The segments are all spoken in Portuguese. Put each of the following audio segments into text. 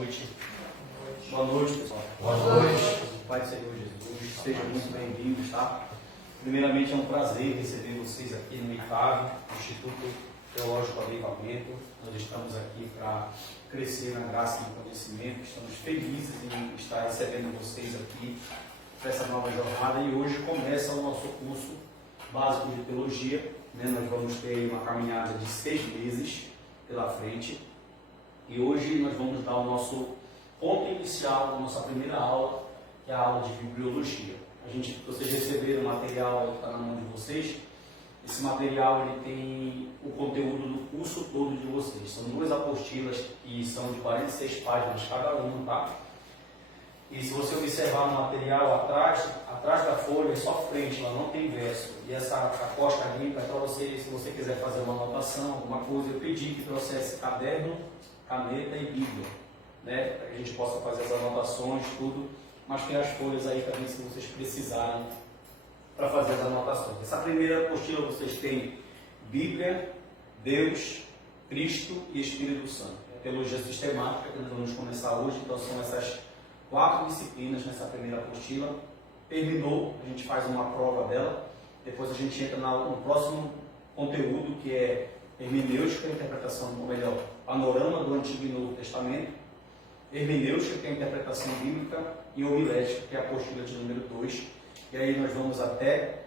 noite. Boa noite, pessoal. Boa noite. Pai do Senhor Jesus, sejam muito bem-vindos, tá? Primeiramente, é um prazer receber vocês aqui no ITAV, Instituto Teológico Avivamento. Nós estamos aqui para crescer na graça e no conhecimento. Estamos felizes em estar recebendo vocês aqui para essa nova jornada. E hoje começa o nosso curso básico de teologia. Nós vamos ter uma caminhada de 6 meses pela frente. E hoje nós vamos dar o nosso ponto inicial da nossa primeira aula, que é a aula de bibliologia. Vocês receberam o material que está na mão de vocês. Esse material ele tem o conteúdo do curso todo de vocês. São 2 apostilas que são de 46 páginas cada uma, tá? E se você observar no material atrás da folha é só frente, ela não tem verso. E essa costa limpa é para você, se você quiser fazer uma anotação, alguma coisa, eu pedi que trouxesse caderno, caneta e Bíblia, né? Para que a gente possa fazer as anotações, tudo. Mas tem as folhas aí também se vocês precisarem para fazer as anotações. Essa primeira apostila vocês têm Bíblia, Deus, Cristo e Espírito Santo. É a teologia sistemática que nós vamos começar hoje, então são essas 4 disciplinas nessa primeira apostila. Terminou, a gente faz uma prova dela, depois a gente entra no próximo conteúdo, que é hermenêutica, interpretação, ou melhor, panorama do Antigo e Novo Testamento, hermenêutica, que é a interpretação bíblica, e homilética, que é a apostila de número 2. E aí nós vamos até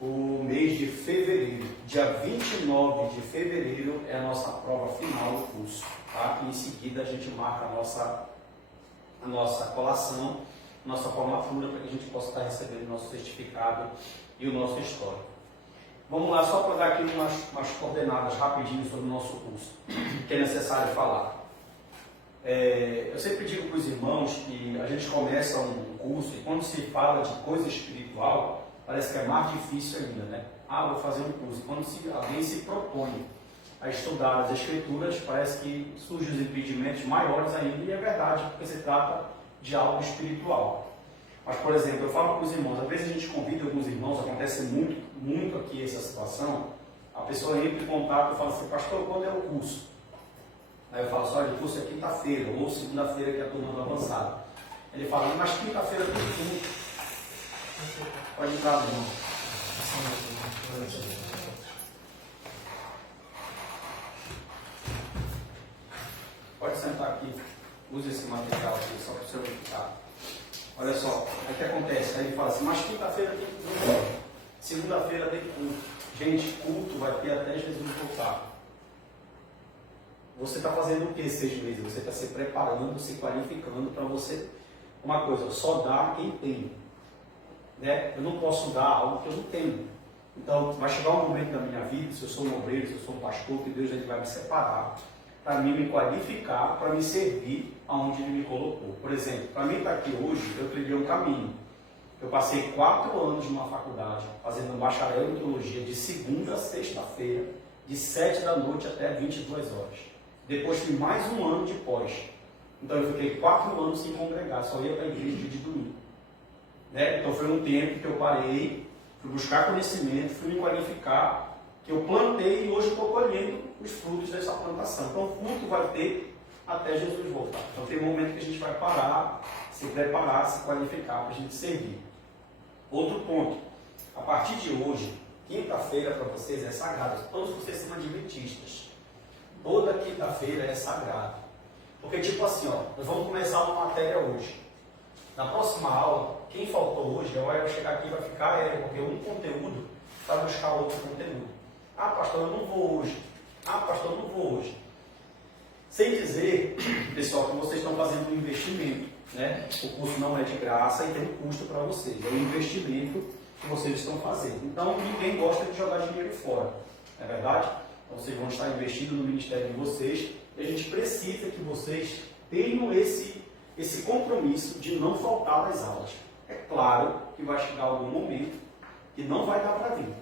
o mês de fevereiro. Dia 29 de fevereiro é a nossa prova final do curso, tá? E em seguida a gente marca a nossa colação, nossa formatura, para que a gente possa estar recebendo o nosso certificado e o nosso histórico. Vamos lá, só para dar aqui umas coordenadas rapidinho sobre o nosso curso, que é necessário falar. Eu sempre digo para os irmãos que a gente começa um curso e quando se fala de coisa espiritual, parece que é mais difícil ainda, né? Vou fazer um curso. E quando alguém se propõe a estudar as escrituras, parece que surgem os impedimentos maiores ainda, e é verdade, porque se trata de algo espiritual. Mas, por exemplo, eu falo para os irmãos, às vezes a gente convida alguns irmãos, acontece muito aqui essa situação, a pessoa entra em contato e fala assim, pastor, quando é o curso? Aí eu falo assim, olha, o curso é quinta-feira, ou segunda-feira, que é a turma do avançado. Ele fala, mas quinta-feira tem tudo. Pode entrar, irmão. Pode sentar aqui, use esse material aqui, só para o senhor ficar. Olha só, o que acontece? Aí ele fala assim, mas quinta-feira tem culto, segunda-feira tem culto. Gente, culto vai ter até Jesus voltar. Você está fazendo o que 6 meses? Você está se preparando, se qualificando para você. Uma coisa, só dá quem tem. Né? Eu não posso dar algo que eu não tenho. Então, vai chegar um momento na minha vida, se eu sou um obreiro, se eu sou um pastor, que Deus ele vai me separar para mim me qualificar, para me servir aonde Ele me colocou. Por exemplo, para mim estar aqui hoje, eu trilhei um caminho. Eu passei 4 anos numa faculdade, fazendo um bacharel em teologia de segunda a sexta-feira, de 7 da noite até 22 horas. Depois fui mais um ano de pós. Então eu fiquei 4 anos sem congregar, só ia para a igreja de domingo. Né? Então foi um tempo que eu parei, fui buscar conhecimento, fui me qualificar, que eu plantei e hoje estou colhendo os frutos dessa plantação. Então o culto vai ter até Jesus voltar. Então tem um momento que a gente vai parar, se preparar, se qualificar para a gente servir. Outro ponto, a partir de hoje, quinta-feira para vocês é sagrada. Todos vocês são adventistas. Toda quinta-feira é sagrada. Porque tipo assim, nós vamos começar uma matéria hoje. Na próxima aula, quem faltou hoje, vai chegar aqui e vai ficar, porque um conteúdo vai buscar outro conteúdo. Pastor, eu não vou hoje. Pastor, eu não vou hoje. Sem dizer, pessoal, que vocês estão fazendo um investimento, né? O curso não é de graça e tem um custo para vocês. É um investimento que vocês estão fazendo. Então, ninguém gosta de jogar dinheiro fora. Não é verdade? Então, vocês vão estar investindo no ministério de vocês e a gente precisa que vocês tenham esse compromisso de não faltar às aulas. É claro que vai chegar algum momento que não vai dar para vir.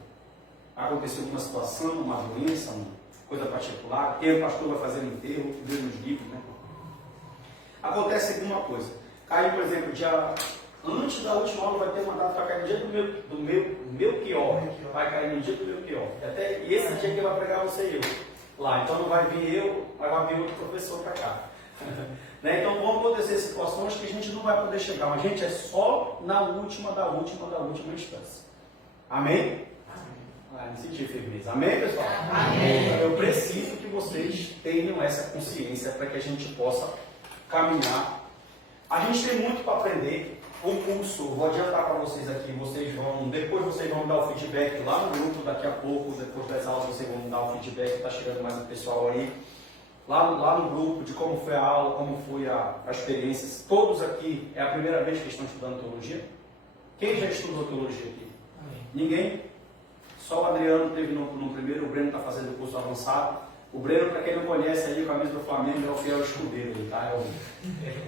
Aconteceu alguma situação, uma doença, uma coisa particular, quem é pastor vai fazer um enterro, que Deus nos livre, né? Acontece alguma coisa. Caiu, por exemplo, antes da última aula vai ter uma data para cair no dia do meu pior. Vai cair no dia do meu pior. E esse dia que vai pregar você e eu lá. Então não vai vir eu, mas vai vir outro professor para cá. Né? Então acontecer situações que a gente não vai poder chegar, mas, gente, é só na última instância. Amém? Me senti firmeza. Amém, pessoal? Amém. Eu preciso que vocês tenham essa consciência para que a gente possa caminhar. A gente tem muito para aprender. O curso, vou adiantar para vocês aqui, depois vocês vão dar o feedback lá no grupo, daqui a pouco, depois das aulas vocês vão dar o feedback, está chegando mais um pessoal aí. Lá no grupo, de como foi a aula, como foi a experiência. Todos aqui, é a primeira vez que estão estudando teologia? Quem já estudou teologia aqui? Amém. Ninguém? Só o Adriano teve no primeiro, o Breno está fazendo o curso avançado. O Breno, para quem não conhece, aí, com a camisa do Flamengo, é o fiel escudeiro, tá?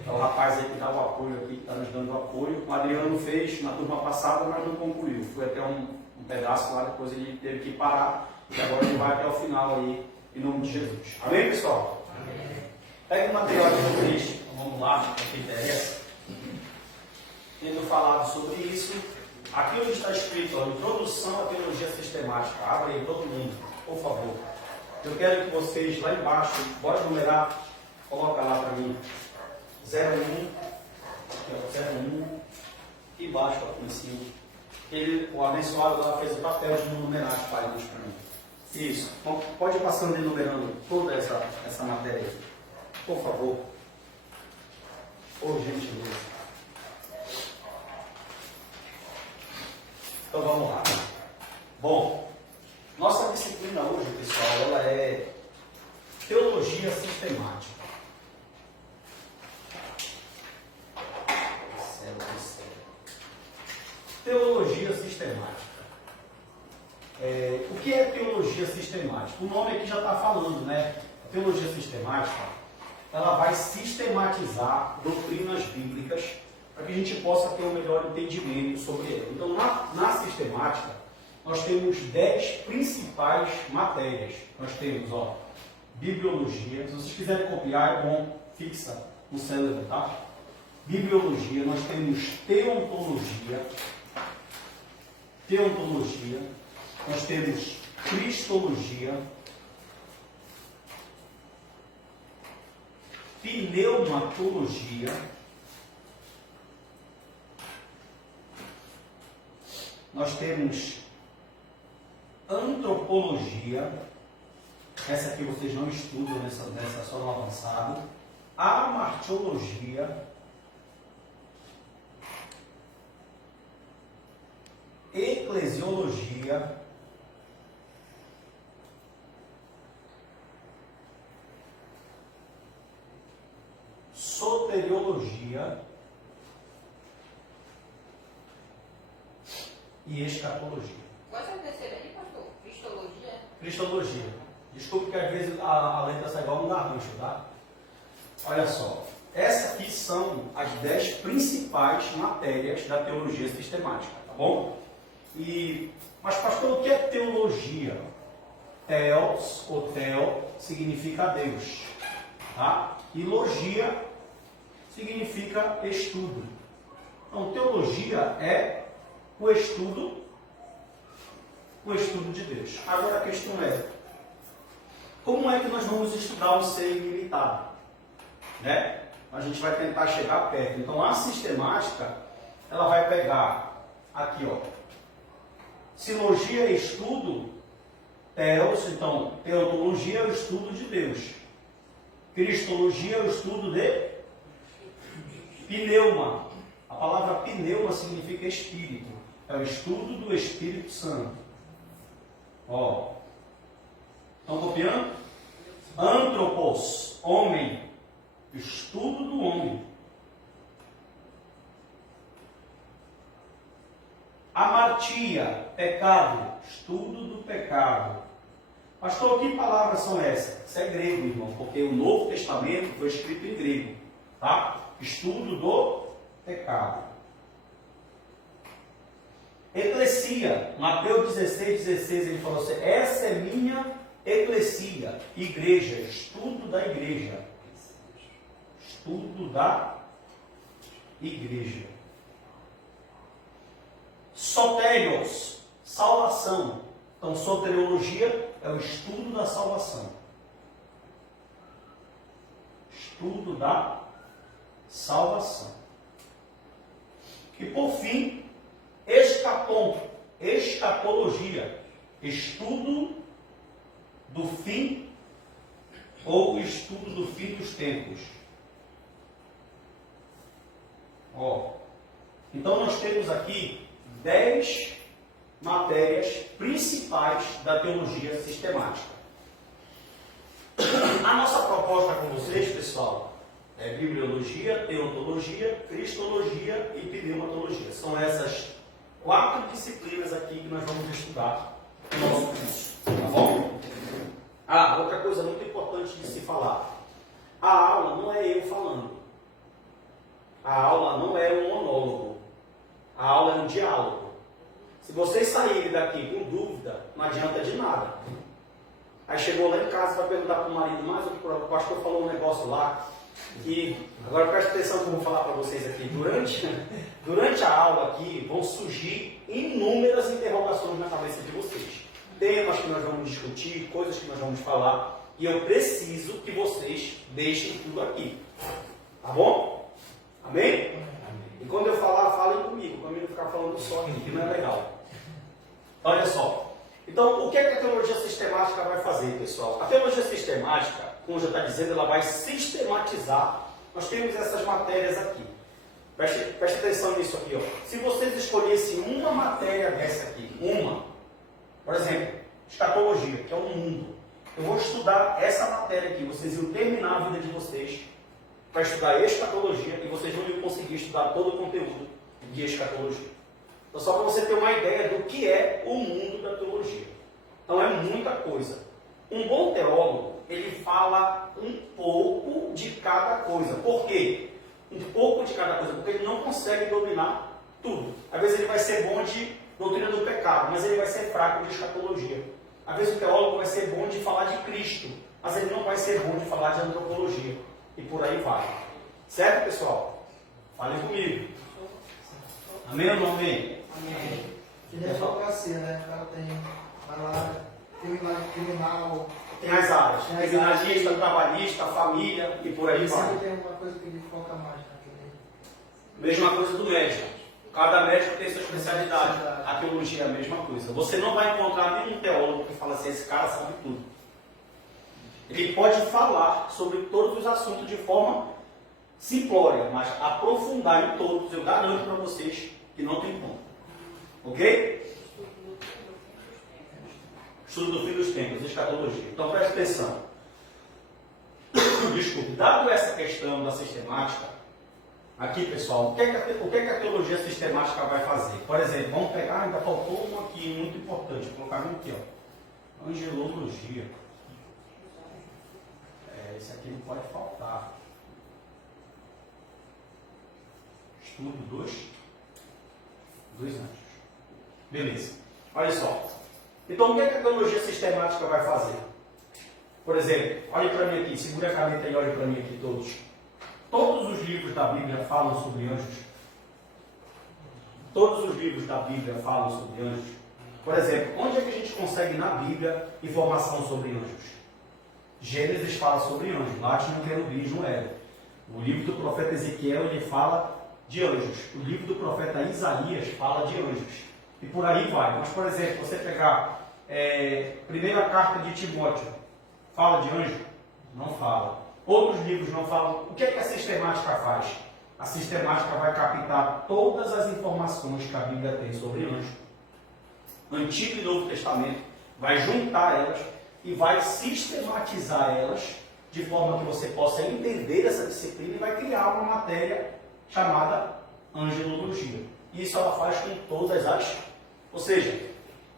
É o rapaz aí que dá o apoio aqui, que está nos dando o apoio. O Adriano fez na turma passada, mas não concluiu. Foi até um pedaço lá, depois ele teve que parar, e agora ele vai até o final aí, em nome de Jesus. Amém, pessoal? Amém. Pega o material de vocês, então vamos lá, o que interessa. Tendo falado sobre isso, aqui onde está escrito, ó, Introdução à Teologia Sistemática. Abre aí todo mundo, por favor. Eu quero que vocês lá embaixo, bora numerar, coloca lá para mim, 01, aqui ó, 01, e embaixo, ó, em cima. O abençoado lá fez o papel de numerar as páginas para mim. Isso, então, pode ir passando e numerando toda essa matéria aí, por favor. Por gentileza. Então vamos lá. Bom, nossa disciplina hoje, pessoal, ela é Teologia Sistemática. Teologia Sistemática. O que é teologia sistemática? O nome aqui já está falando, né? A teologia sistemática, ela vai sistematizar doutrinas bíblicas para que a gente possa ter um melhor entendimento sobre ela. Então, na sistemática, nós temos 10 principais matérias. Nós temos, ó, bibliologia. Se vocês quiserem copiar, é bom, fixa no cérebro, tá? Bibliologia, nós temos teontologia, nós temos cristologia, pneumatologia, nós temos antropologia, essa aqui vocês não estudam nessa só no avançado, amartiologia, eclesiologia, soteriologia e escatologia. Qual é a terceira aí, pastor? Cristologia? Cristologia. Desculpe que às vezes a letra sai igual um garrancho, tá? Olha só. Essas aqui são as 10 principais matérias da teologia sistemática, tá bom? Mas pastor, o que é teologia? Theos, ou theo, significa Deus. Tá? E logia significa estudo. Então, teologia é o estudo de Deus. Agora a questão é, como é que nós vamos estudar o ser ilimitado? Né? A gente vai tentar chegar perto. Então, a sistemática, ela vai pegar aqui, ó, silogia é estudo, theos, então, teologia é o estudo de Deus. Cristologia é o estudo de pneuma. A palavra pneuma significa espírito. É o estudo do Espírito Santo. Ó. Estão copiando? Antropos, homem. Estudo do homem. Amartia, pecado. Estudo do pecado. Pastor, que palavras são essas? Isso é grego, irmão, porque o Novo Testamento foi escrito em grego. Tá? Estudo do pecado. Eclesia, Mateus 16,16, ele falou assim, essa é minha eclesia, igreja, estudo da igreja. Estudo da igreja. Sotérios, salvação. Então, soteriologia é o estudo da salvação. Estudo da salvação. E por fim, escatologia, estudo do fim ou estudo do fim dos tempos. Então nós temos aqui 10 matérias principais da teologia sistemática. A nossa proposta com vocês, pessoal, é bibliologia, teontologia, cristologia e pneumatologia. São essas 4 disciplinas aqui que nós vamos estudar no nosso curso, tá bom? Outra coisa muito importante de se falar. A aula não é eu falando. A aula não é um monólogo. A aula é um diálogo. Se vocês saírem daqui com dúvida, não adianta de nada. Aí chegou lá em casa, vai perguntar para o marido, mas o pastor falou um negócio lá, que, agora preste atenção que eu vou falar para vocês aqui, durante a aula aqui, vão surgir inúmeras interrogações na cabeça de vocês. Temas que nós vamos discutir, coisas que nós vamos falar, e eu preciso que vocês deixem tudo aqui. Tá bom? Amém? E quando eu falar, falem comigo, para mim não ficar falando só aqui, que não é legal. Olha só. Então, o que a teologia sistemática vai fazer, pessoal? A teologia sistemática, como já está dizendo, ela vai sistematizar. Nós temos essas matérias aqui. Preste atenção nisso aqui. Se vocês escolhessem uma matéria dessa aqui, por exemplo, escatologia, que é o mundo. Eu vou estudar essa matéria aqui. Vocês iam terminar a vida de vocês para estudar escatologia e vocês não iam conseguir estudar todo o conteúdo de escatologia. Então, só para você ter uma ideia do que é o mundo da teologia. Então, é muita coisa. Um bom teólogo, ele fala um pouco de cada coisa. Por quê? Um pouco de cada coisa, porque ele não consegue dominar tudo. Às vezes ele vai ser bom de doutrina do pecado, mas ele vai ser fraco de escatologia. Às vezes o teólogo vai ser bom de falar de Cristo, mas ele não vai ser bom de falar de antropologia. E por aí vai. Certo, pessoal? Falem comigo. Amém ou não amém? Amém. Que nem a advocacia, né? O cara vai lá, criminal. Tem as áreas. Criminalista, trabalhista, família e por aí vai. Sempre tem uma coisa que ele foca mais naquele. Mesma coisa do médico. Cada médico tem sua especialidade. A teologia é a mesma coisa. Você não vai encontrar nenhum teólogo que fala assim, esse cara sabe tudo. Ele pode falar sobre todos os assuntos de forma simplória, mas aprofundar em todos, eu garanto para vocês que não tem como. Ok? Estudo do fim dos tempos, escatologia. Então preste atenção. Desculpe, dado essa questão da sistemática, aqui pessoal, o que a teologia sistemática vai fazer? Por exemplo, vamos pegar, ainda faltou um aqui muito importante, vou colocar um aqui, ó. Angelologia. Esse aqui não pode faltar. Estudo dos anjos. Beleza. Olha só. Então, o que a teologia sistemática vai fazer? Por exemplo, olhe para mim aqui, segura a caneta e olhe para mim aqui todos. Todos os livros da Bíblia falam sobre anjos. Todos os livros da Bíblia falam sobre anjos. Por exemplo, onde é que a gente consegue na Bíblia informação sobre anjos? Gênesis fala sobre anjos, Látin querubins no Éden. O livro do profeta Ezequiel ele fala de anjos. O livro do profeta Isaías fala de anjos. E por aí vai. Mas, por exemplo, você pegar primeira carta de Timóteo, fala de anjo? Não fala. Outros livros não falam. O que é que a sistemática faz? A sistemática vai captar todas as informações que a Bíblia tem sobre anjo, Antigo e Novo Testamento, vai juntar elas e vai sistematizar elas de forma que você possa entender essa disciplina e vai criar uma matéria chamada angelologia. Isso ela faz com todas as... Ou seja,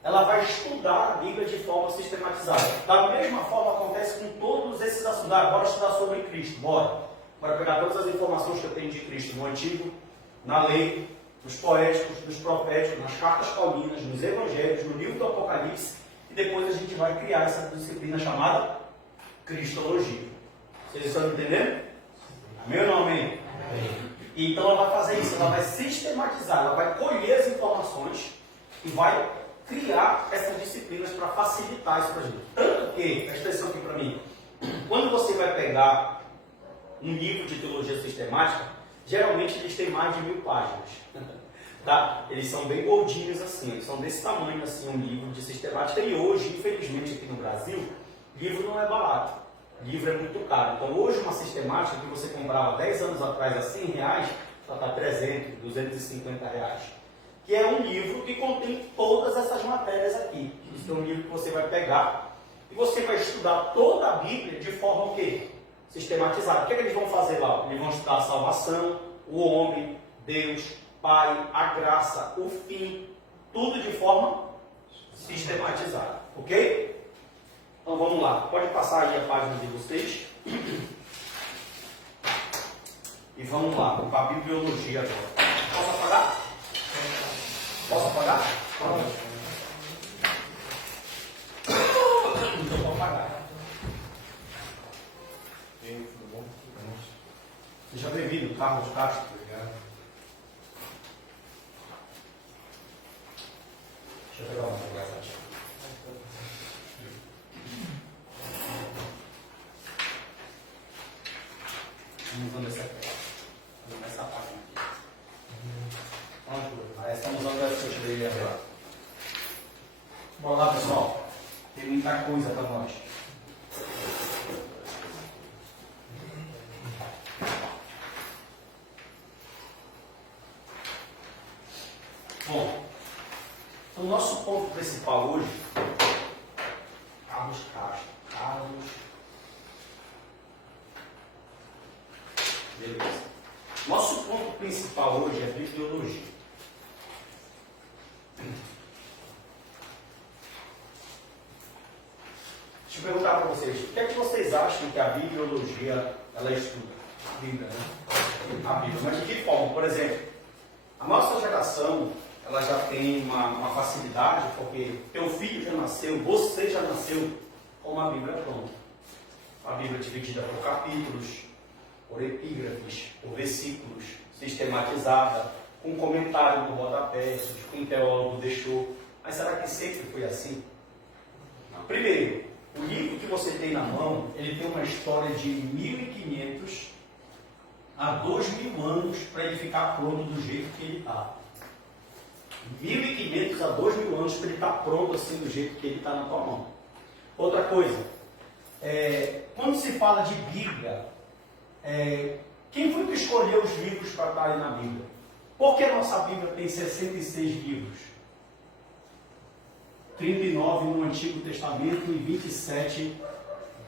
ela vai estudar a Bíblia de forma sistematizada. Da mesma forma acontece com todos esses assuntos. Bora estudar sobre Cristo, bora. Bora pegar todas as informações que eu tenho de Cristo no Antigo, na lei, nos poéticos, nos proféticos, nas cartas paulinas, nos evangelhos, no livro do Apocalipse, e depois a gente vai criar essa disciplina chamada Cristologia. Vocês estão entendendo? Amém ou não amém? Amém. Então ela vai fazer isso, ela vai sistematizar, ela vai colher as informações e vai criar essas disciplinas para facilitar isso para a gente. Tanto que, presta atenção aqui para mim, quando você vai pegar um livro de teologia sistemática, Geralmente eles têm mais de 1000 páginas. Tá? Eles são bem gordinhos assim, eles são desse tamanho assim, um livro de sistemática. E hoje, infelizmente, aqui no Brasil, livro não é barato. Livro é muito caro. Então hoje uma sistemática que você comprava 10 anos atrás a 100 reais, ela está 300, 250 reais. Que é um livro que contém todas essas matérias aqui. Isso é um livro que você vai pegar e você vai estudar toda a Bíblia de forma o quê? Sistematizada. O que eles vão fazer lá? Eles vão estudar a salvação, o homem, Deus, Pai, a graça, o fim, tudo de forma sistematizada. Ok? Então vamos lá. Pode passar aí a página de vocês. E vamos lá, com a bibliologia agora. Posso apagar? Posso apagar? Então vou apagar. Tudo bom? Seja bem-vindo, Carlos Castro. Obrigado. Deixa eu pegar uma conversa aqui. Vamos usando essa página aqui. Aí estamos usando essa que eu tirei agora. Bora lá, pessoal. Tem muita coisa para nós. Bom, o nosso ponto principal hoje, Carlos Castro. Beleza. Nosso ponto principal hoje é bibliologia. Deixa eu perguntar para vocês, o que é que vocês acham que a bibliologia ela estuda? A Bíblia, né? A Bíblia. Mas de que forma? Por exemplo, a nossa geração ela já tem uma facilidade, porque teu filho já nasceu, você já nasceu com uma Bíblia pronta. A Bíblia dividida por capítulos, por epígrafes, por versículos, sistematizada, com comentário no rodapé, que um teólogo deixou. Mas será que sempre foi assim? Não. Primeiro, o livro que você tem na mão, ele tem uma história de 1500 a 2000 anos para ele ficar pronto do jeito que ele está. 1500 a 2000 anos para ele estar pronto assim do jeito que ele está na tua mão. Outra coisa, quando se fala de Bíblia, quem foi que escolheu os livros para estarem na Bíblia? Por que a nossa Bíblia tem 66 livros? 39 no Antigo Testamento e 27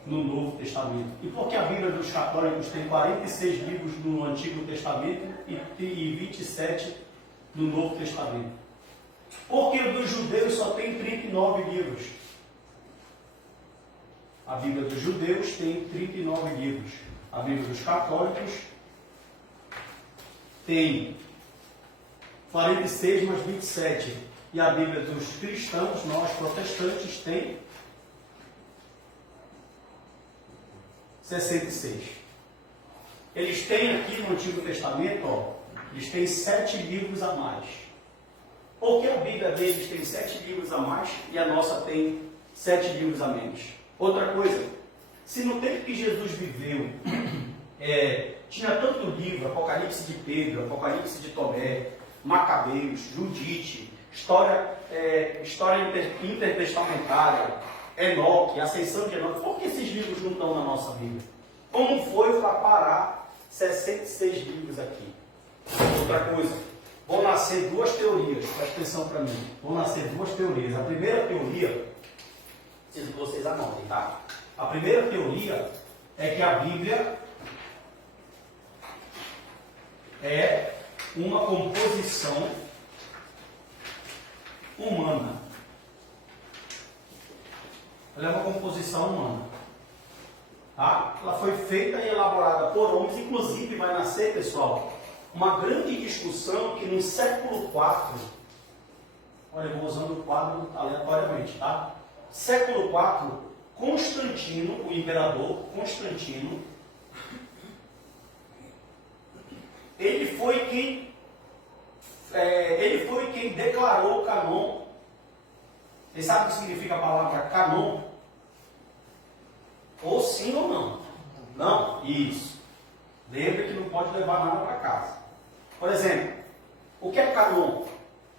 no Novo Testamento. E por que a Bíblia dos católicos tem 46 livros no Antigo Testamento e 27 no Novo Testamento? Porque o dos judeus só tem 39 livros. A Bíblia dos judeus tem 39 livros. A Bíblia dos católicos tem 46 mais 27. E a Bíblia dos cristãos, nós protestantes, tem 66. Eles têm aqui no Antigo Testamento, eles têm 7 livros a mais. Por que a Bíblia deles tem 7 livros a mais e a nossa tem 7 livros a menos? Outra coisa, se no tempo que Jesus viveu, tinha tanto livro, Apocalipse de Pedro, Apocalipse de Tomé, Macabeus, Judite, história intertestamentária, Enoque, Ascensão de Enoque, por que esses livros não estão na nossa Bíblia? Como foi para parar 66 livros aqui? Outra coisa, vão nascer duas teorias, presta atenção para mim, vão nascer duas teorias. A primeira teoria, preciso que vocês anotem, tá? A primeira teoria é que a Bíblia é uma composição humana. Ela é uma composição humana. Tá? Ela foi feita e elaborada por homens, inclusive vai nascer, pessoal, uma grande discussão que no século IV, olha, eu vou usando o quadro aleatoriamente, tá? Século IV, Constantino, o imperador Constantino, ele foi quem declarou o canon. Vocês sabem o que significa a palavra canon? Ou sim ou não? Não? Isso. Lembra que não pode levar nada para casa. Por exemplo, o que é canon?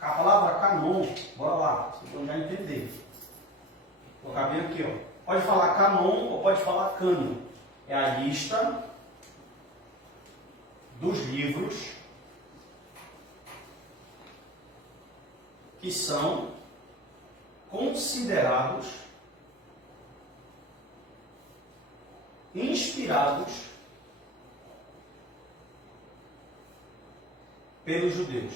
A palavra canon, bora lá, vocês vão já entender. Vou colocar bem aqui, ó. Pode falar canon ou pode falar cano. É a lista dos livros que são considerados inspirados pelos judeus.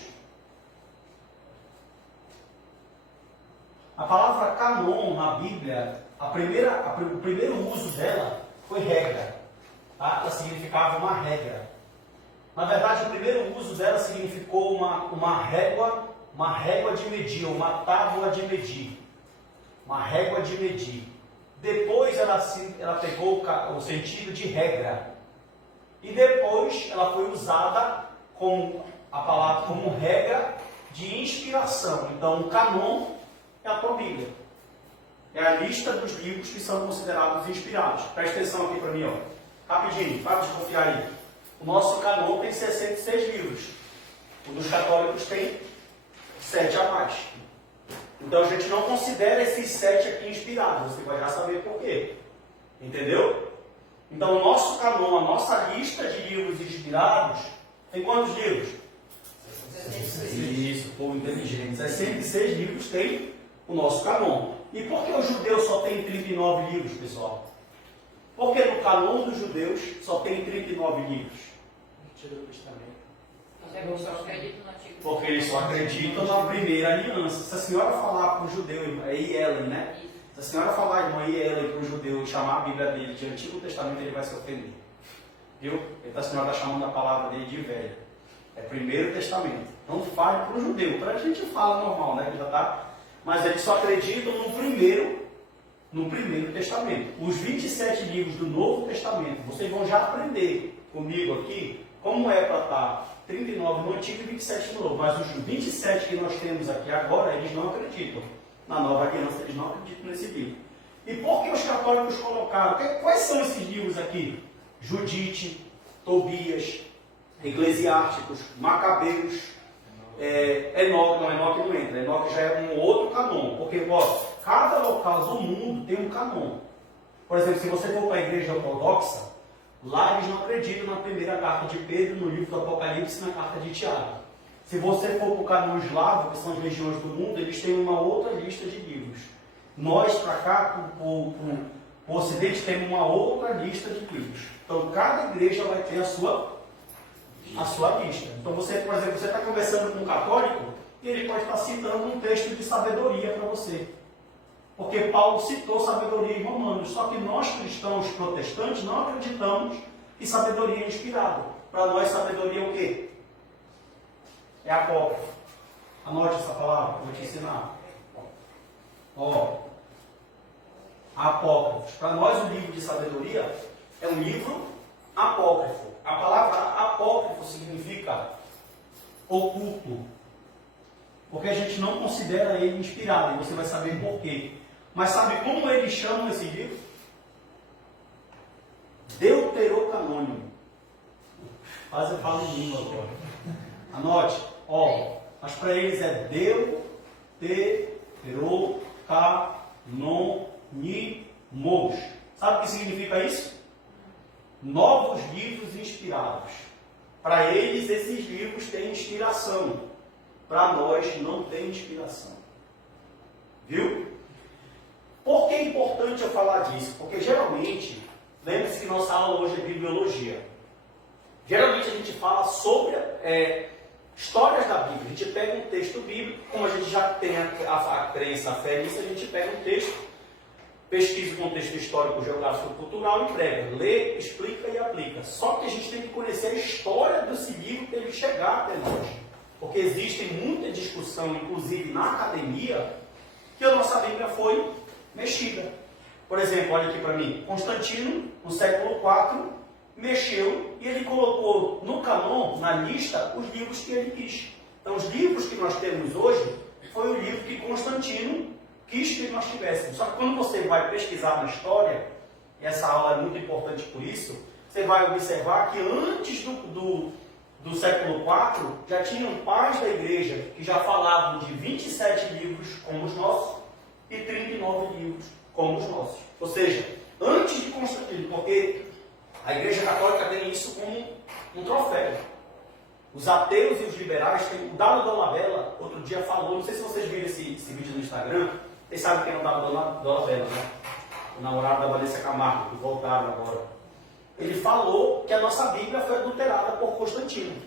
A palavra canon na Bíblia, o primeiro uso dela foi regra. Tá? Ela significava uma regra. Na verdade, o primeiro uso dela significou uma régua de medir, uma tábua de medir. Uma régua de medir. Depois ela pegou o sentido de regra. E depois ela foi usada como a palavra como regra de inspiração. Então, o canon é a tua Bíblia. É a lista dos livros que são considerados inspirados. Presta atenção aqui para mim, ó. Rapidinho, para desconfiar aí. O nosso canon tem 66 livros. O dos católicos tem 7 a mais. Então a gente não considera esses 7 aqui inspirados. Você vai já saber por quê. Entendeu? Então o nosso canon, a nossa lista de livros inspirados, tem quantos livros? 66. Isso, povo inteligente. 66 livros tem o nosso canon. E por que o judeu só tem 39 livros, pessoal? Porque no canon dos judeus só tem 39 livros. Porque eles só acreditam na primeira aliança. Se a senhora falar para o judeu, é Ellen, né? Se a senhora falar, irmã Ellen, para o judeu chamar a Bíblia dele de Antigo Testamento, ele vai se ofender. Viu? A senhora está chamando a palavra dele de velho. É Primeiro Testamento. Não fale para o judeu. Para a gente fala normal, né? Já tá. Mas eles só acreditam no primeiro Testamento. Os 27 livros do Novo Testamento, vocês vão já aprender comigo aqui como é para estar 39 no Antigo e 27 no Novo. Mas os 27 que nós temos aqui agora, eles não acreditam. Na Nova Aliança, eles não acreditam nesse livro. E por que os católicos colocaram? Quais são esses livros aqui? Judite, Tobias, Eclesiásticos, Macabeus, Enoque não entra. Enoque já é um outro canon. Porque, cada local do mundo tem um canon. Por exemplo, se você for para a igreja ortodoxa, lá eles não acreditam na primeira carta de Pedro, no livro do Apocalipse e na carta de Tiago. Se você for para o canon eslavo, que são as regiões do mundo, eles têm uma outra lista de livros. Nós, para cá, para o Ocidente, temos uma outra lista de livros. Então, cada igreja vai ter a sua lista. Então, você, por exemplo, você está conversando com um católico e ele pode estar citando um texto de sabedoria para você. Porque Paulo citou sabedoria em Romanos. Só que nós, cristãos protestantes, não acreditamos que sabedoria é inspirada. Para nós, sabedoria é o quê? É apócrifo. Anote essa palavra, vou te ensinar. Apócrifos. Para nós, o livro de sabedoria é um livro apócrifo. A palavra apócrifo significa oculto. Porque a gente não considera ele inspirado. E você vai saber por quê. Mas sabe como eles chamam esse livro? Deuterocanônimo. Quase eu falo em língua agora. Anote. Mas para eles é Deuterocanônimos. Sabe o que significa isso? Novos livros inspirados. Para eles, esses livros têm inspiração. Para nós, não tem inspiração. Viu? Por que é importante eu falar disso? Porque geralmente, lembre-se que nossa aula hoje é bibliologia. Geralmente a gente fala sobre histórias da Bíblia. A gente pega um texto bíblico, como a gente já tem a crença, a fé nisso, a gente pega um texto, pesquisa o contexto histórico, geográfico, cultural e prega. Lê, explica e aplica. Só que a gente tem que conhecer a história desse livro para ele chegar até nós. Porque existe muita discussão, inclusive na academia, que a nossa Bíblia foi mexida. Por exemplo, olha aqui para mim. Constantino, no século IV, mexeu e ele colocou no canon, na lista, os livros que ele quis. Então, os livros que nós temos hoje, foi o livro que Constantino quis que nós tivéssemos. Só que quando você vai pesquisar na história, e essa aula é muito importante por isso, você vai observar que antes do século IV, já tinham pais da igreja que já falavam de 27 livros como os nossos e 39 livros como os nossos. Ou seja, antes de Constantino, porque a igreja católica tem isso como um troféu. Os ateus e os liberais têm. O Dado Dolabella, outro dia falou, não sei se vocês viram esse vídeo no Instagram, vocês sabem quem é o Dado Dolabella, né? O namorado da Vanessa Camargo, que voltaram agora. Ele falou que a nossa Bíblia foi adulterada por Constantino.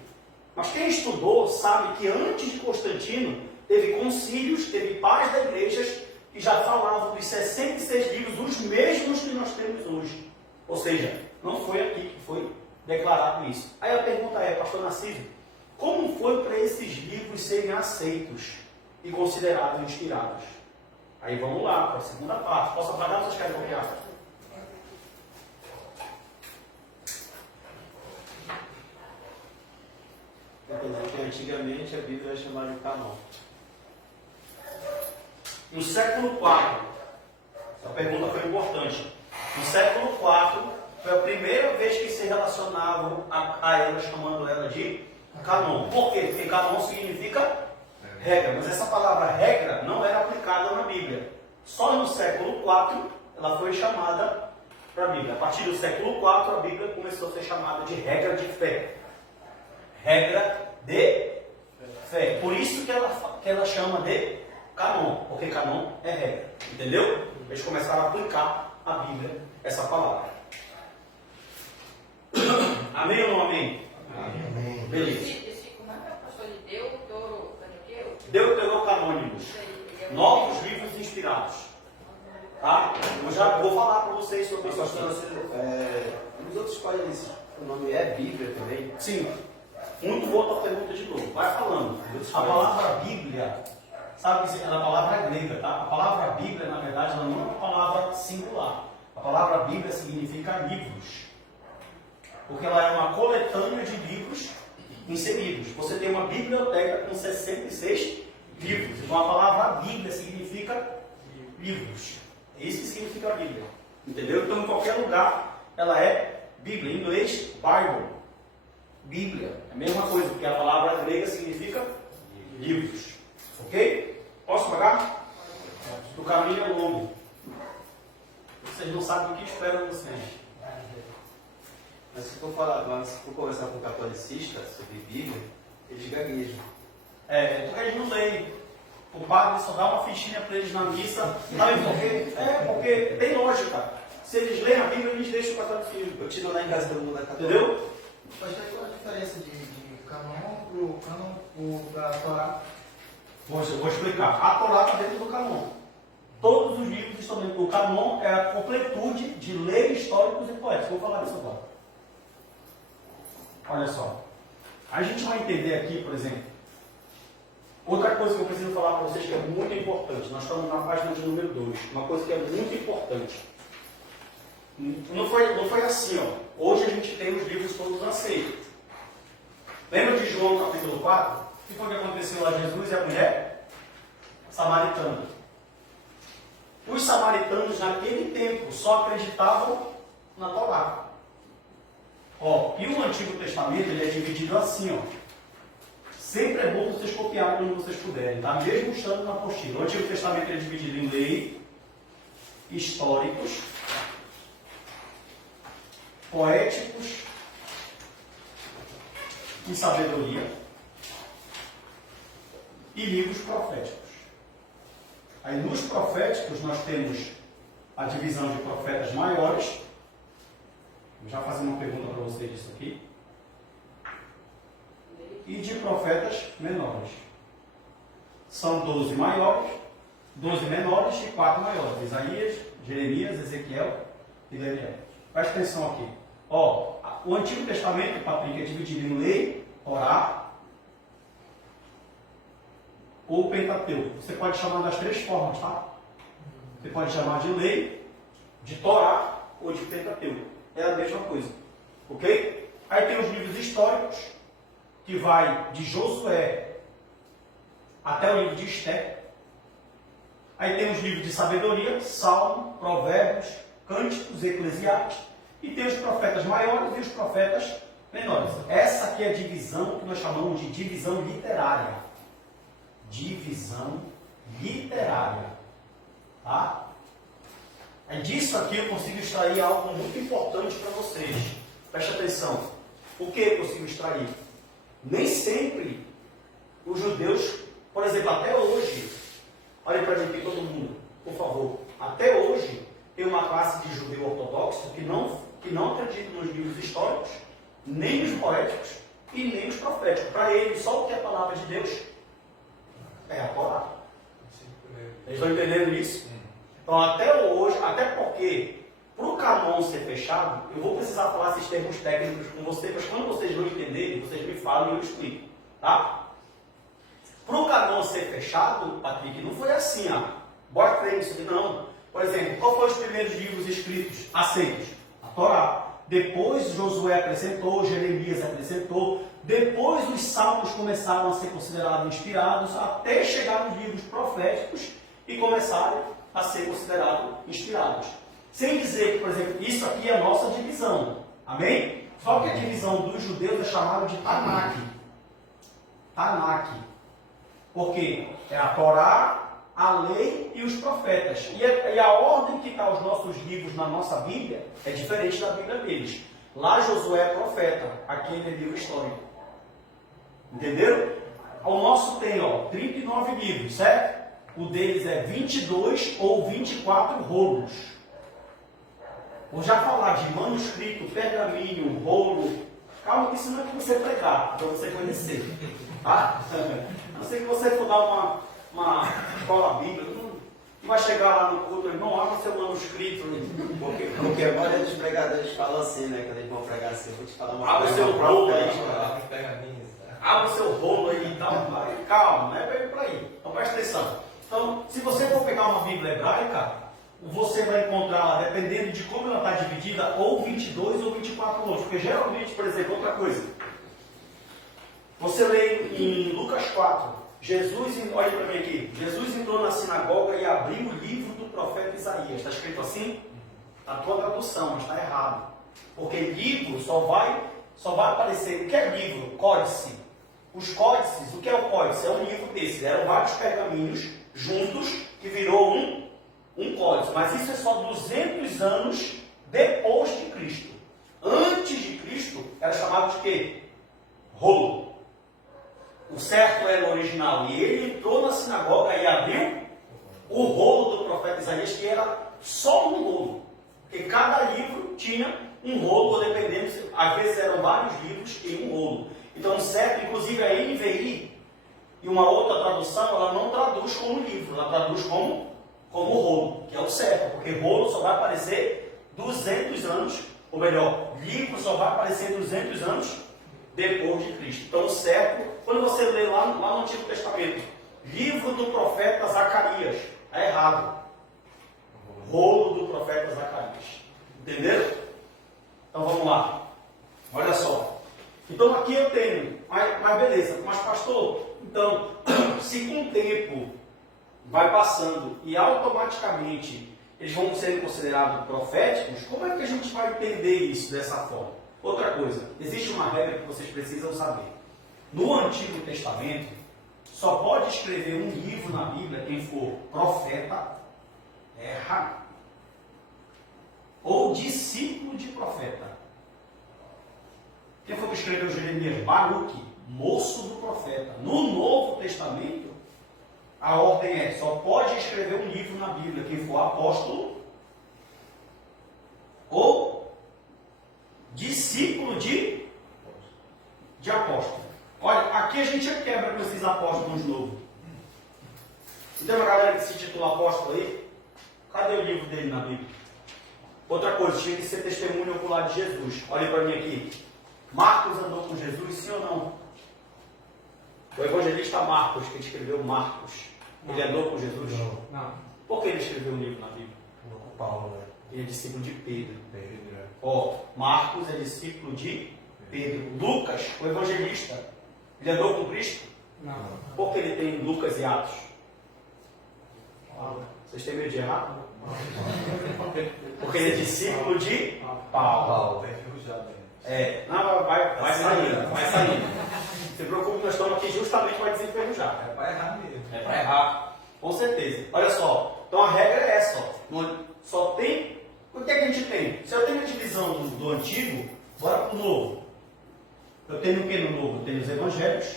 Mas quem estudou sabe que antes de Constantino, teve concílios, teve pais da igreja que já falavam dos 66 livros, os mesmos que nós temos hoje. Ou seja, não foi aqui que foi declarado isso. Aí a pergunta é, pastor Narciso, como foi para esses livros serem aceitos e considerados inspirados? Aí vamos lá, para a segunda parte. Posso apagar ou vocês querem copiar? Porque antigamente a Bíblia era chamada de canon. No século IV, essa pergunta foi importante. No século IV, foi a primeira vez que se relacionavam a ela, chamando ela de canon. Por quê? Porque canon significa regra. Mas essa palavra regra não era aplicada na Bíblia. Só no século IV ela foi chamada para a Bíblia. A partir do século IV, a Bíblia começou a ser chamada de regra de fé. Regra de fé. Por isso que ela chama de canon, porque canon é regra. Entendeu? Eles começaram a aplicar a Bíblia, essa palavra. Amém ou não amém? Amém. Beleza. Como é que é o pastor de Deuterocanônimos. Novos livros inspirados. Tá? Eu já vou falar para vocês sobre Mas, isso. pastor, nos outros países o nome é Bíblia também? Sim. Muito boa a tua pergunta de novo. Vai falando. A palavra Bíblia, sabe que é a palavra grega, tá? A palavra Bíblia, na verdade, ela não é uma palavra singular. A palavra Bíblia significa livros. Porque ela é uma coletânea de livros inseridos. Você tem uma biblioteca com 66 livros. Então a palavra Bíblia significa livros. É isso que significa a Bíblia. Entendeu? Então em qualquer lugar ela é Bíblia. Em inglês, Bible. Bíblia. É a mesma coisa, porque a palavra grega significa livros. Ok? Posso pagar? O caminho é longo. Vocês não sabem o que esperam vocês. Mas se for conversar com um catolicista sobre Bíblia, eles gaguejam. Porque eles não leem. O padre só dá uma fichinha para eles na missa. Sabe por quê? Porque tem lógica. Se eles leem a Bíblia, eles deixam o catolicismo. Eu tive lá em casa, todo mundo é católico. Entendeu? Mas qual a diferença de canon pro canon da Torá? Vou explicar. A Torá está dentro do canon. Todos os livros estão dentro do canon. É a completude de leis históricos e poéticos. Vou falar disso agora. Olha só. A gente vai entender aqui, por exemplo, outra coisa que eu preciso falar para vocês que é muito importante. Nós estamos na página de número 2. Uma coisa que é muito importante. Não foi assim, ó. Hoje a gente tem os livros todos aceitos. Lembra de João capítulo 4? O que foi que aconteceu lá? Jesus e a mulher samaritana. Os samaritanos naquele tempo só acreditavam na Torá. E o Antigo Testamento ele é dividido assim, ó. Sempre é bom vocês copiarem quando vocês puderem, tá? Mesmo estando na apostila. O Antigo Testamento é dividido em lei, históricos, poéticos e sabedoria e livros proféticos. Aí nos proféticos nós temos a divisão de profetas maiores. Vou já fazer uma pergunta para vocês disso aqui. E de profetas menores. São 12 maiores, 12 menores e 4 maiores. Isaías, Jeremias, Ezequiel e Daniel. Presta atenção aqui. O Antigo Testamento, Patrick, é dividido em lei, Torá ou Pentateuco. Você pode chamar das três formas, tá? Você pode chamar de lei, de Torá ou de Pentateuco. É a mesma coisa. Ok? Aí tem os livros históricos, que vai de Josué até o livro de Esté. Aí tem os livros de sabedoria, Salmo, Provérbios, Cânticos, Eclesiastes. e tem os profetas maiores e os profetas menores. Essa aqui é a divisão que nós chamamos de divisão literária. Divisão literária. Tá? É disso aqui eu consigo extrair algo muito importante para vocês. Preste atenção. O que eu consigo extrair? Nem sempre os judeus, por exemplo, até hoje, olhem para mim aqui todo mundo, por favor. Até hoje tem uma classe de judeu ortodoxo que não acredita nos livros históricos, nem nos poéticos e nem nos proféticos. Para eles, só o que é a palavra de Deus é a Torá. Eles estão entendendo isso? Então, até hoje, até porque, para o canon ser fechado, eu vou precisar falar esses termos técnicos com vocês, mas quando vocês não entenderem, vocês me falam e eu explico. Tá? Para o canon ser fechado, Patrick, não foi assim, bora treinar isso aqui, não. Por exemplo, qual foram os primeiros livros escritos aceitos? A Torá. Depois Josué acrescentou, Jeremias acrescentou, depois os salmos começaram a ser considerados inspirados, até chegar nos livros proféticos e começaram a ser considerados inspirados. Sem dizer que, por exemplo, isso aqui é a nossa divisão. Amém? Só que a divisão dos judeus é chamada de Tanakh. Tanakh. Por quê? É a Torá, a lei e os profetas. E a ordem que está os nossos livros na nossa Bíblia é diferente da Bíblia deles. Lá Josué é profeta, aqui ele é livro histórico. Entenderam? O nosso tem 39 livros, certo? O deles é 22 ou 24 rolos. Vou já falar de manuscrito, pergaminho, rolo. Calma que isso não é para você pregar, para você conhecer. Tá? A não ser que você for dar uma escola bíblica, não vai chegar lá no culto, irmão, abra seu manuscrito. Porque a maioria dos pregadores falam assim, né? Quando eles vão pregar assim, eu vou te falar uma coisa. Abre o seu rolo aí. Abre o seu rolo aí e tal. Calma, não é para ir para aí. Então presta atenção. Então, se você for pegar uma Bíblia hebraica, você vai encontrar lá, dependendo de como ela está dividida, ou 22 ou 24 rolos. Porque geralmente, por exemplo, outra coisa. Você lê em Lucas 4, olha para mim aqui, Jesus entrou na sinagoga e abriu o livro do profeta Isaías. Está escrito assim? Está a tua tradução, mas está errado. Porque livro só vai aparecer. O que é livro? Códice. Os códices, o que é o códice? É um livro desses. Eram vários pergaminhos juntos que virou um códice. Mas isso é só 200 anos depois de Cristo. Antes de Cristo, era chamado de quê? Rolo. O certo era o original. E ele entrou na sinagoga e abriu o rolo do profeta Isaías, que era só um rolo. Porque cada livro tinha um rolo, dependendo, às vezes eram vários livros em um rolo. Então, o certo, inclusive a NVI e uma outra tradução, ela não traduz como livro, ela traduz como rolo, que é o certo, porque rolo só vai aparecer 200 anos, ou melhor, livro só vai aparecer 200 anos depois de Cristo. Então, o certo, quando você lê lá no Antigo Testamento, livro do profeta Zacarias, é errado. Rolo do profeta Zacarias. Entenderam? Então, vamos lá. Olha só. Então, aqui eu tenho, mas beleza, mas pastor, então, se com o tempo vai passando e automaticamente eles vão ser considerados proféticos, como é que a gente vai entender isso dessa forma? Outra coisa, existe uma regra que vocês precisam saber. No Antigo Testamento, só pode escrever um livro na Bíblia quem for profeta, ou discípulo de profeta. Quem foi que escreveu Jeremias? Baruque, moço do profeta. No Novo Testamento, a ordem é, só pode escrever um livro na Bíblia quem for apóstolo ou discípulo de apóstolo. Olha, aqui a gente quebra com esses apóstolos novos. Se tem uma galera que se titula apóstolo aí, cadê o livro dele na Bíblia? Outra coisa, tinha que ser testemunho ocular de Jesus. Olha para mim aqui. Marcos andou com Jesus, sim ou não? O evangelista Marcos, que escreveu Marcos, ele andou com Jesus? Não. Por que ele escreveu um livro na Bíblia? Com Paulo, né? Ele é discípulo de Pedro. Pedro. Marcos é discípulo de Pedro. Lucas, o evangelista, ele andou com Cristo? Não. Por que ele tem Lucas e Atos? Vocês têm medo de errar? Porque ele é discípulo de Paulo. Vai saindo, vai saindo. Não se preocupe, nós estamos aqui justamente para desenferrujar. É para errar mesmo. É para errar, com certeza. Olha só, então a regra é essa, ó. Só tem. O que é que a gente tem? Se eu tenho a divisão do antigo, bora para o novo. Eu tenho o que no novo? Eu tenho os evangelhos.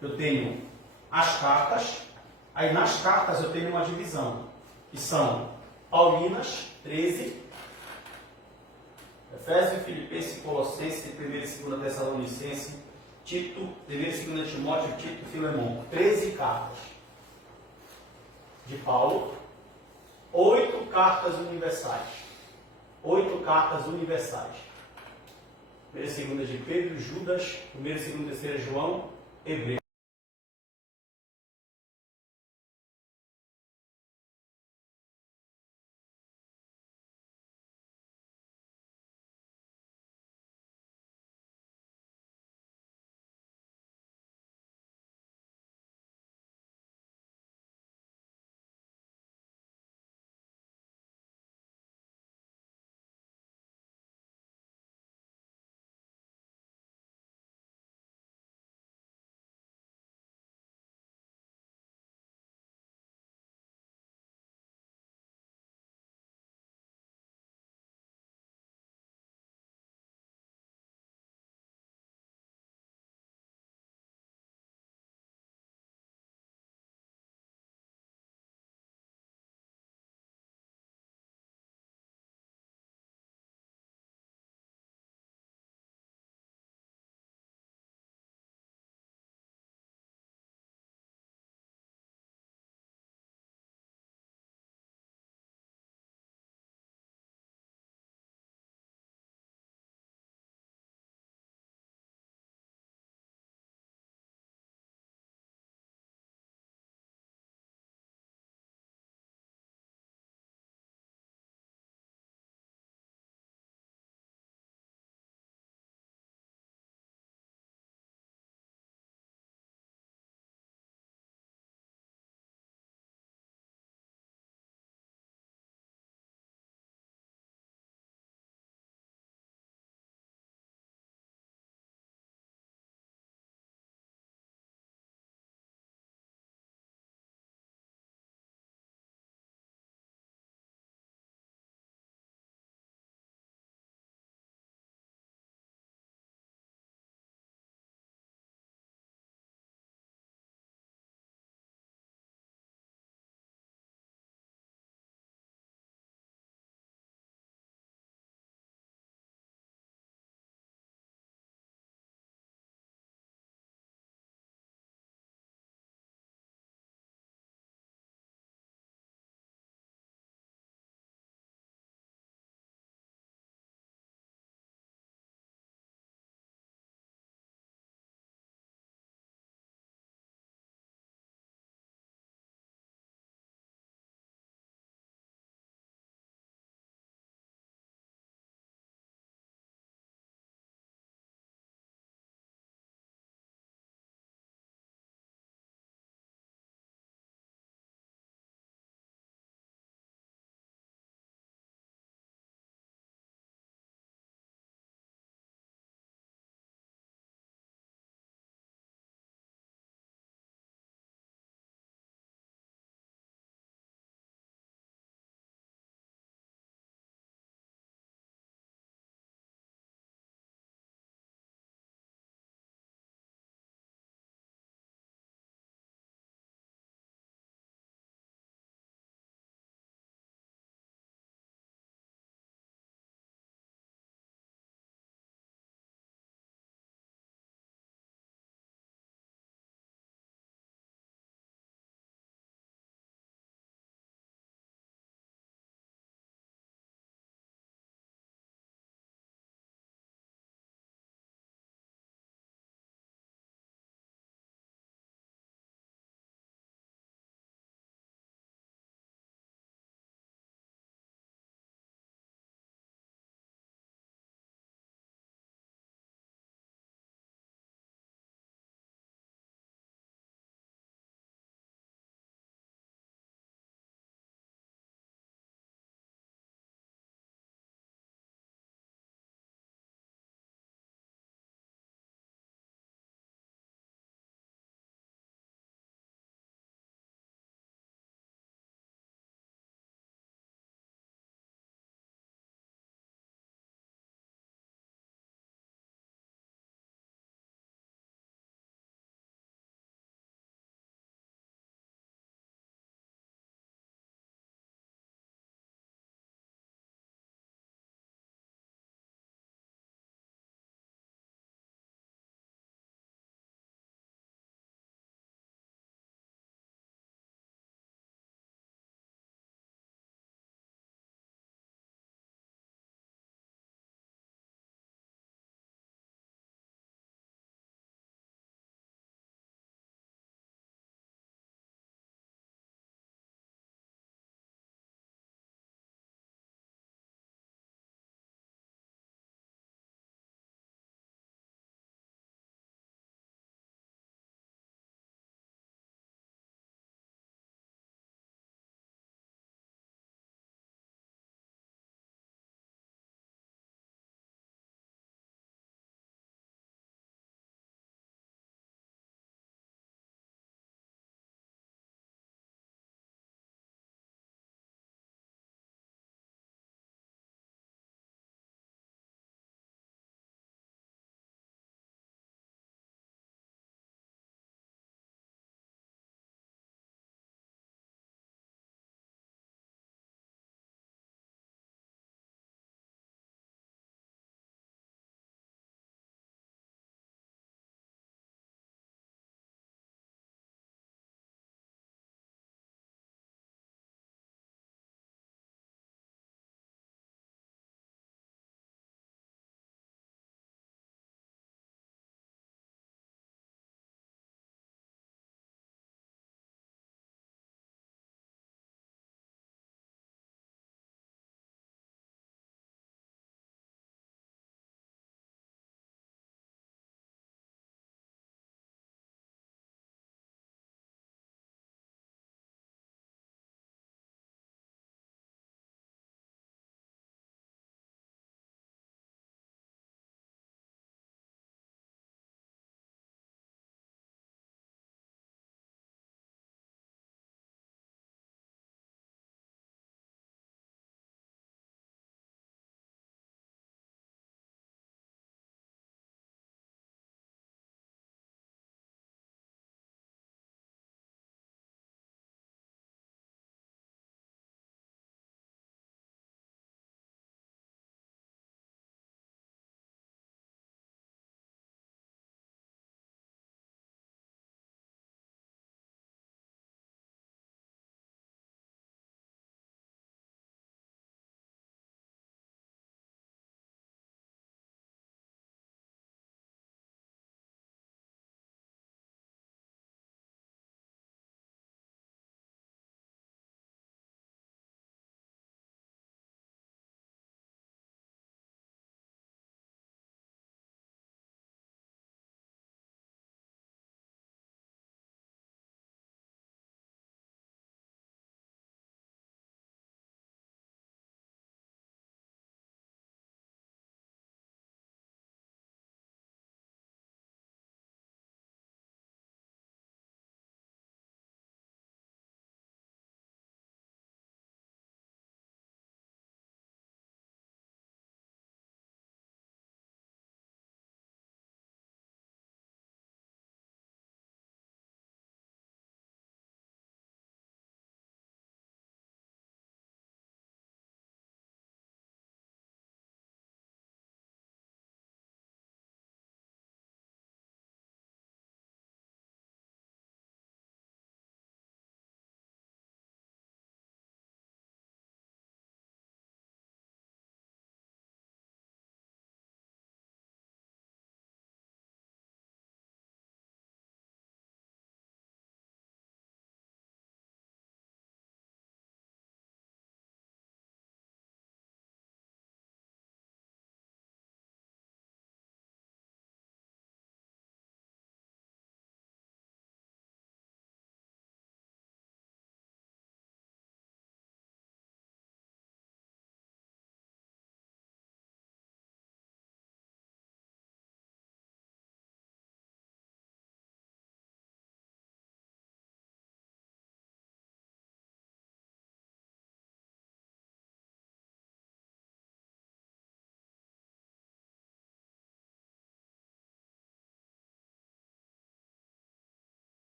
Eu tenho as cartas. Aí nas cartas eu tenho uma divisão, que são Paulinas, 13, Efésios, Filipenses, Colossenses, 1 e 2 Tessalonicenses, Tito, 1 e 2 Timóteo, Tito, Filemão. 13 cartas de Paulo, 8 cartas universais. 8 cartas universais. 1 e 2 de Pedro, Judas, 1 e 2 João, Hebreus.